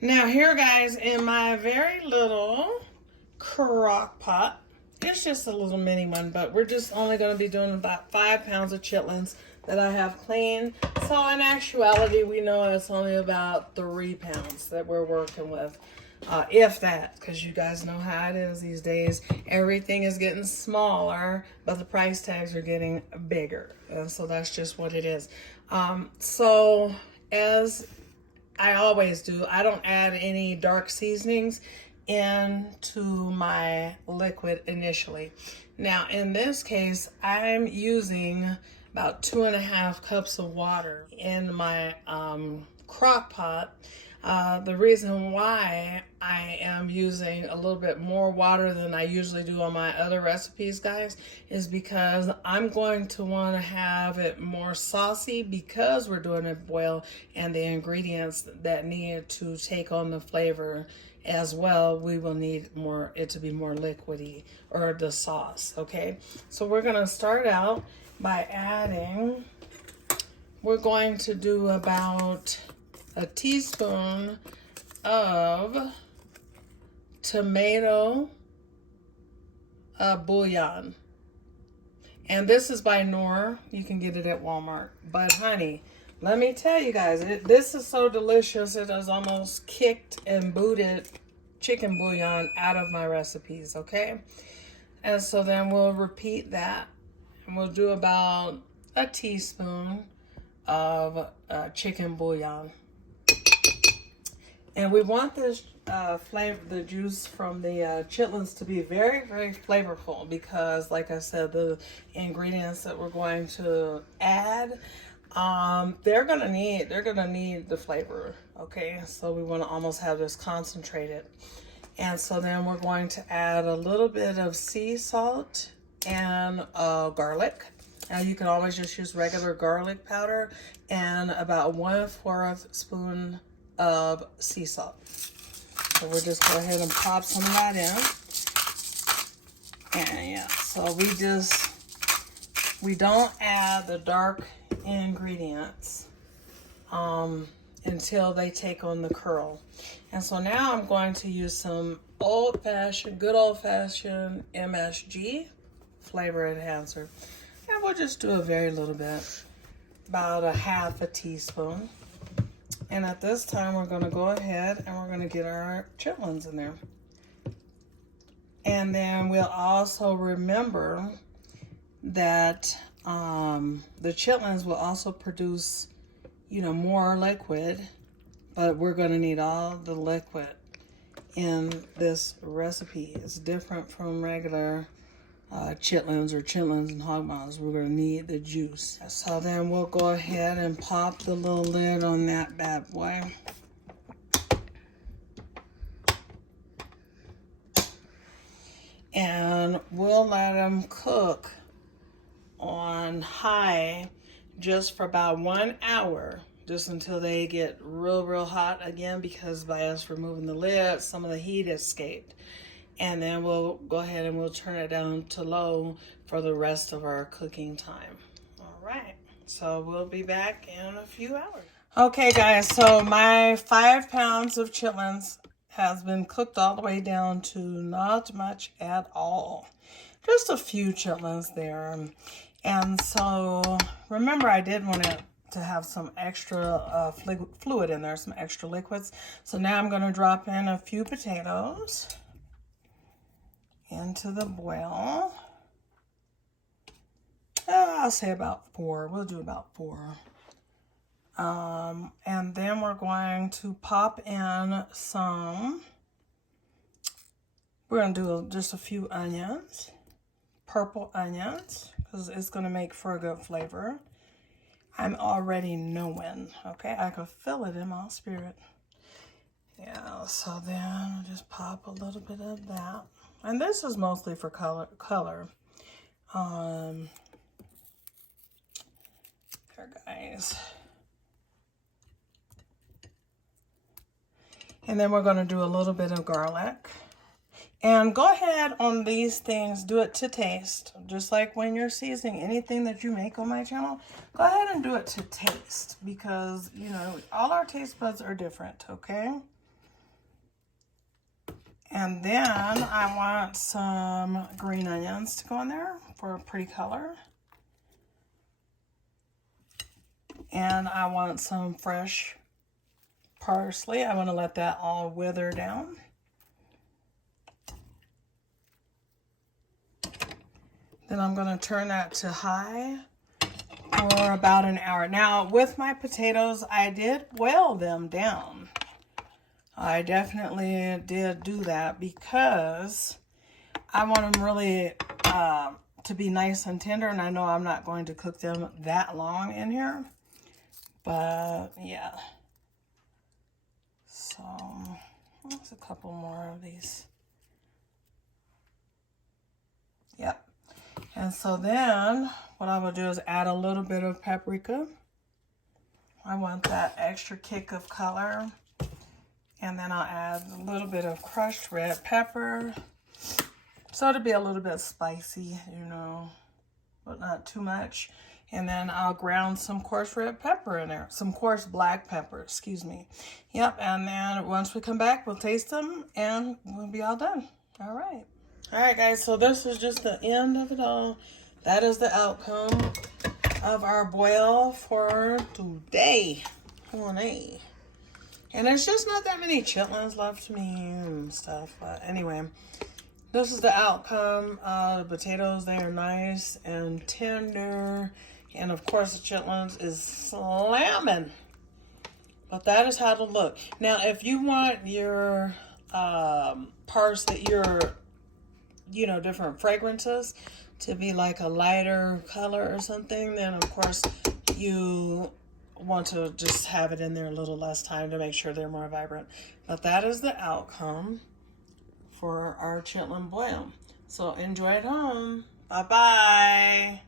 Now here, guys, in my very little crock pot, it's just a little mini one, but we're just only going to be doing about 5 pounds of chitlins that I have cleaned. So in actuality, we know it's only about 3 pounds that we're working with. If that, because you guys know how it is these days. Everything is getting smaller, but the price tags are getting bigger. And so that's just what it is. So as I always do, I don't add any dark seasonings into my liquid initially. Now in this case, I'm using about 2.5 cups of water in my crock pot. The reason why I am using a little bit more water than I usually do on my other recipes, guys, is because I'm going to want to have it more saucy because we're doing it boil, and the ingredients that need to take on the flavor as well, we will need it to be more liquidy, or the sauce, okay? So we're going to start out by adding, we're going to do about a teaspoon of tomato bouillon. And this is by Knorr. You can get it at Walmart. But honey, let me tell you guys, this is so delicious. It has almost kicked and booted chicken bouillon out of my recipes, okay? And so then we'll repeat that. And we'll do about a teaspoon of chicken bouillon. And we want this flavor, the juice from the chitlins, to be very, very flavorful, because, like I said, the ingredients that we're going to add, they're gonna need the flavor. Okay, so we want to almost have this concentrated. And so then we're going to add a little bit of sea salt and garlic. Now you can always just use regular garlic powder, and about 1/4 spoon of sea salt. So we'll just go ahead and pop some of that in. And yeah, so we don't add the dark ingredients until they take on the curl. And so now I'm going to use some good old-fashioned MSG flavor enhancer. And we'll just do a very little bit, about 1/2 teaspoon. And at this time, we're going to go ahead and we're going to get our chitlins in there. And then we'll also remember that the chitlins will also produce, more liquid, but we're going to need all the liquid in this recipe. It's different from regular chitlins and hog maws. We're going to need the juice. So then we'll go ahead and pop the little lid on that bad boy. And we'll let them cook on high just for about 1 hour, just until they get real hot again, because by us removing the lid, some of the heat escaped. And then we'll go ahead and we'll turn it down to low for the rest of our cooking time. All right, so we'll be back in a few hours. Okay, guys, so my 5 pounds of chitlins has been cooked all the way down to not much at all. Just a few chitlins there. And so remember, I did want to have some extra fluid in there, some extra liquids. So now I'm going to drop in a few potatoes into the boil. I'll say about 4. We'll do about 4. And then we're going to pop in we're going to do just a few onions, purple onions, because it's going to make for a good flavor. I'm already knowing, okay? I can feel it in my spirit. Yeah, so then I'll just pop a little bit of that. And this is mostly for color. There, guys. And then we're going to do a little bit of garlic. And go ahead on these things, do it to taste. Just like when you're seasoning anything that you make on my channel, go ahead and do it to taste, because, all our taste buds are different, okay? And then I want some green onions to go in there for a pretty color. And I want some fresh parsley. I want to let that all wither down. Then I'm going to turn that to high for about an hour. Now, with my potatoes, I did boil them down. I definitely did do that because I want them really to be nice and tender, and I know I'm not going to cook them that long in here. But, yeah. So, there's a couple more of these. Yep. And so then, what I will do is add a little bit of paprika. I want that extra kick of color. And then I'll add a little bit of crushed red pepper. So it'll be a little bit spicy, you know, but not too much. And then I'll ground some coarse red pepper in there. Some coarse black pepper, excuse me. Yep, and then once we come back, we'll taste them and we'll be all done. All right. All right, guys, so this is just the end of it all. That is the outcome of our boil for today. Honey. And there's just not that many chitlins left to me and stuff. But anyway, this is the outcome. The potatoes, they are nice and tender. And of course, the chitlins is slamming. But that is how to look. Now, if you want your parsley, your, you know, different fragrances to be like a lighter color or something, then of course you want to just have it in there a little less time to make sure they're more vibrant. But that is the outcome for our chitlin bouillon. So enjoy it home. Bye-bye.